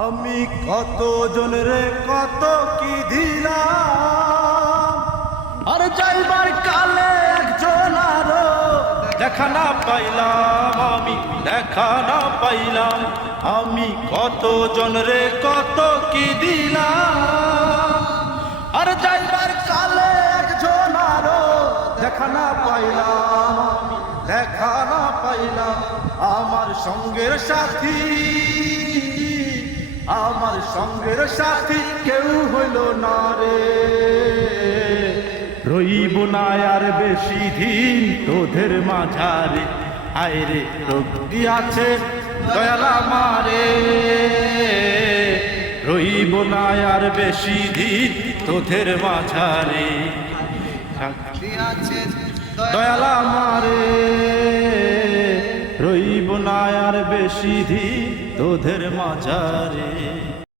আমি কত জনরে কত কি দিলাম, আর যাইবার কালে একজন আরো দেখা না পাইলাম, আমি দেখা না পাইলাম। আমি কত জনরে কত কি দিলাম, আর যাইবার কালে একজন আরো দেখা না পাইলাম, আমি দেখা না পাইলাম। আমার সঙ্গের সাথী, আমার সঙ্গের সাথী কেউ হইল না রে। রইব না আর বেশি দিন তোদের মাঝারে, আয় রে রোগ আছে দয়াল আমারে। রইব না আর বেশি দিন তোদের মাঝারে, দয়াল আমারে। রইব না আর বেশি দিন তোদের মাঝারে।